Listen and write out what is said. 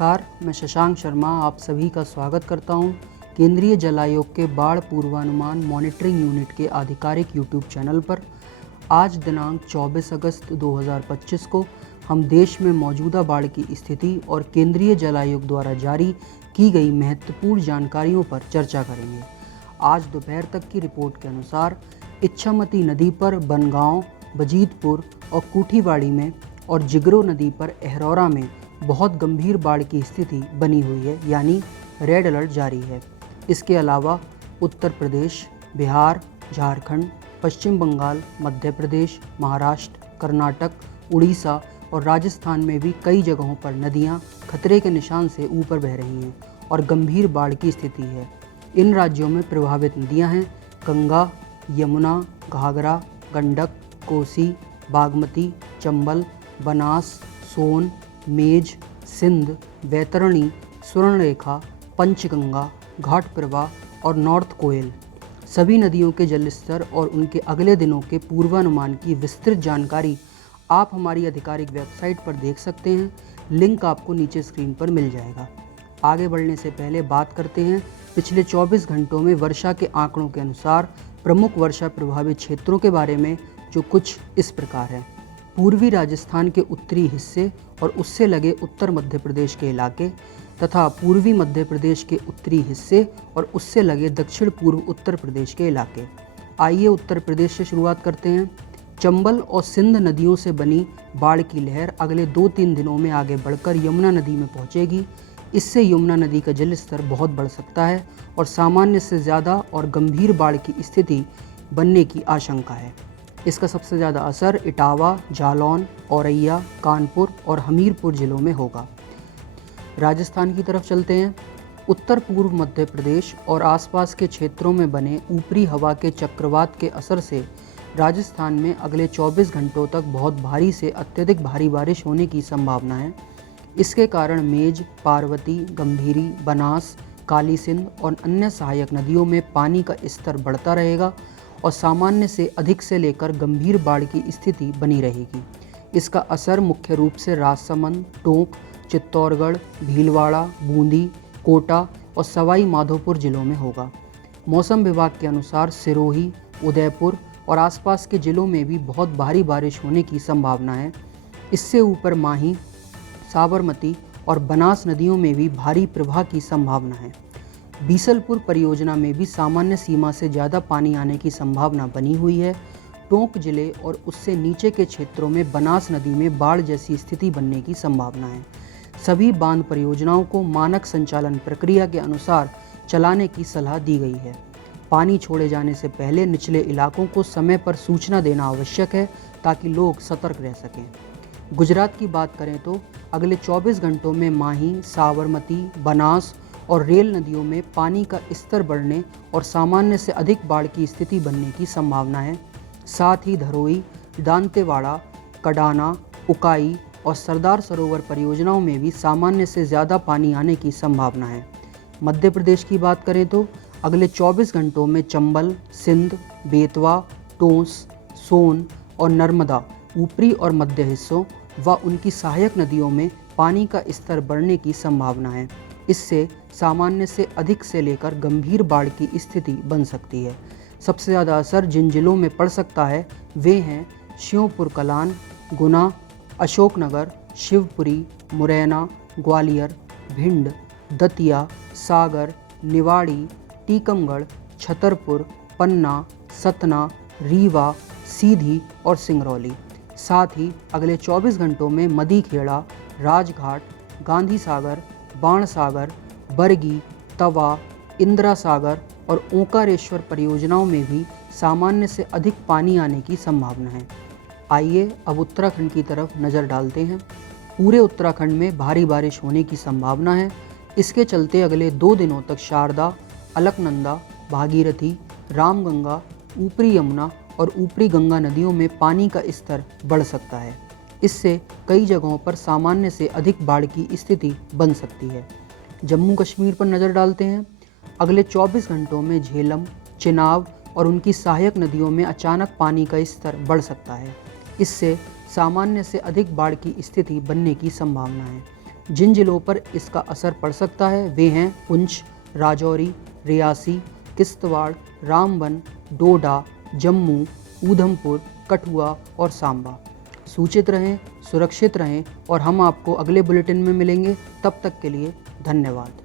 नमस्कार, मैं शशांक शर्मा आप सभी का स्वागत करता हूं केंद्रीय जल आयोग के बाढ़ पूर्वानुमान मॉनिटरिंग यूनिट के आधिकारिक यूट्यूब चैनल पर। आज दिनांक 24 अगस्त 2025 को हम देश में मौजूदा बाढ़ की स्थिति और केंद्रीय जल आयोग द्वारा जारी की गई महत्वपूर्ण जानकारियों पर चर्चा करेंगे। आज दोपहर तक की रिपोर्ट के अनुसार इच्छामती नदी पर बनगांव, बजीतपुर और कुठीवाड़ी में और जिगरो नदी पर अहरौरा में बहुत गंभीर बाढ़ की स्थिति बनी हुई है, यानी रेड अलर्ट जारी है। इसके अलावा उत्तर प्रदेश, बिहार, झारखंड, पश्चिम बंगाल, मध्य प्रदेश, महाराष्ट्र, कर्नाटक, उड़ीसा और राजस्थान में भी कई जगहों पर नदियां खतरे के निशान से ऊपर बह रही हैं और गंभीर बाढ़ की स्थिति है। इन राज्यों में प्रभावित नदियां हैं गंगा, यमुना, घाघरा, गंडक, कोसी, बागमती, चंबल, बनास, सोन, मेज, सिंध, वैतरणी, सुवर्णरेखा, पंचगंगा, घाट प्रवाह और नॉर्थ कोयल। सभी नदियों के जलस्तर और उनके अगले दिनों के पूर्वानुमान की विस्तृत जानकारी आप हमारी आधिकारिक वेबसाइट पर देख सकते हैं। लिंक आपको नीचे स्क्रीन पर मिल जाएगा। आगे बढ़ने से पहले बात करते हैं पिछले 24 घंटों में वर्षा के आंकड़ों के अनुसार प्रमुख वर्षा प्रभावित क्षेत्रों के बारे में, जो कुछ इस प्रकार है। पूर्वी राजस्थान के उत्तरी हिस्से और उससे लगे उत्तर मध्य प्रदेश के इलाके तथा पूर्वी मध्य प्रदेश के उत्तरी हिस्से और उससे लगे दक्षिण पूर्व उत्तर प्रदेश के इलाके। आइए उत्तर प्रदेश से शुरुआत करते हैं। चंबल और सिंध नदियों से बनी बाढ़ की लहर अगले 2-3 दिनों में आगे बढ़कर यमुना नदी में पहुंचेगी। इससे यमुना नदी का जल स्तर बहुत बढ़ सकता है और सामान्य से ज़्यादा और गंभीर बाढ़ की स्थिति बनने की आशंका है। इसका सबसे ज़्यादा असर इटावा, जालौन, औरैया, कानपुर और हमीरपुर जिलों में होगा। राजस्थान की तरफ चलते हैं। उत्तर पूर्व मध्य प्रदेश और आसपास के क्षेत्रों में बने ऊपरी हवा के चक्रवात के असर से राजस्थान में अगले 24 घंटों तक बहुत भारी से अत्यधिक भारी बारिश होने की संभावना है। इसके कारण मेज, पार्वती, गंभीरी, बनास, काली सिंध और अन्य सहायक नदियों में पानी का स्तर बढ़ता रहेगा और सामान्य से अधिक से लेकर गंभीर बाढ़ की स्थिति बनी रहेगी। इसका असर मुख्य रूप से राजसमंद, टोंक, चित्तौड़गढ़, भीलवाड़ा, बूंदी, कोटा और सवाई माधोपुर जिलों में होगा। मौसम विभाग के अनुसार सिरोही, उदयपुर और आसपास के जिलों में भी बहुत भारी बारिश होने की संभावना है। इससे ऊपर माही, साबरमती और बनास नदियों में भी भारी प्रवाह की संभावना है। बीसलपुर परियोजना में भी सामान्य सीमा से ज़्यादा पानी आने की संभावना बनी हुई है। टोंक जिले और उससे नीचे के क्षेत्रों में बनास नदी में बाढ़ जैसी स्थिति बनने की संभावना है। सभी बांध परियोजनाओं को मानक संचालन प्रक्रिया के अनुसार चलाने की सलाह दी गई है। पानी छोड़े जाने से पहले निचले इलाकों को समय पर सूचना देना आवश्यक है ताकि लोग सतर्क रह सकें। गुजरात की बात करें तो अगले 24 घंटों में माही, साबरमती, बनास और रेल नदियों में पानी का स्तर बढ़ने और सामान्य से अधिक बाढ़ की स्थिति बनने की संभावना है। साथ ही धरोई, दांतेवाड़ा, कडाना, उकाई और सरदार सरोवर परियोजनाओं में भी सामान्य से ज़्यादा पानी आने की संभावना है। मध्य प्रदेश की बात करें तो अगले 24 घंटों में चंबल, सिंध, बेतवा, टोंस, सोन और नर्मदा ऊपरी और मध्य हिस्सों व उनकी सहायक नदियों में पानी का स्तर बढ़ने की संभावना है। इससे सामान्य से अधिक से लेकर गंभीर बाढ़ की स्थिति बन सकती है। सबसे ज़्यादा असर जिन जिलों में पड़ सकता है वे हैं श्योपुर कलान, गुना, अशोकनगर, शिवपुरी, मुरैना, ग्वालियर, भिंड, दतिया, सागर, निवाड़ी, टीकमगढ़, छतरपुर, पन्ना, सतना, रीवा, सीधी और सिंगरौली। साथ ही अगले 24 घंटों में मदीखेड़ा, राजघाट, गांधी सागर, बाणसागर, बरगी, तवा, इंदिरा सागर और ओंकारेश्वर परियोजनाओं में भी सामान्य से अधिक पानी आने की संभावना है। आइए अब उत्तराखंड की तरफ नज़र डालते हैं। पूरे उत्तराखंड में भारी बारिश होने की संभावना है। इसके चलते अगले 2 दिनों तक शारदा, अलकनंदा, भागीरथी, रामगंगा, ऊपरी यमुना और ऊपरी गंगा नदियों में पानी का स्तर बढ़ सकता है। इससे कई जगहों पर सामान्य से अधिक बाढ़ की स्थिति बन सकती है। जम्मू कश्मीर पर नज़र डालते हैं। अगले 24 घंटों में झेलम, चिनाब और उनकी सहायक नदियों में अचानक पानी का स्तर बढ़ सकता है। इससे सामान्य से अधिक बाढ़ की स्थिति बनने की संभावना है। जिन जिलों पर इसका असर पड़ सकता है वे हैं पुंछ, राजौरी, रियासी, किश्तवाड़, रामबन, डोडा, जम्मू, ऊधमपुर, कठुआ और सांबा। सूचित रहें, सुरक्षित रहें और हम आपको अगले बुलेटिन में मिलेंगे। तब तक के लिए धन्यवाद।